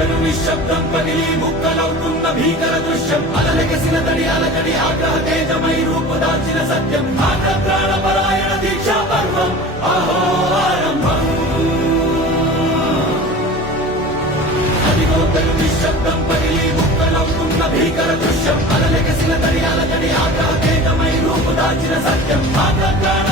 పెను నిశ్శబ్దం పగిలి ముక్కలవుతున్న భీకర దృశ్యం అలలెగసిన తడి అలకడి ఆగ్రహ తేజమై రూపుదాల్చిన సత్యం ఆంధ్ర ప్రాణపరాయణ దీక్షా పర్వం అహో ఆరంభం అదిగో పెను నిశ్శబ్దం పగిలి ముక్కలవుతున్న భీకర దృశ్యం అలలెగసిన తడి అలకడి ఆగ్రహ తేజమై రూపుదాల్చిన సత్యం ఆంధ్ర ప్రాణ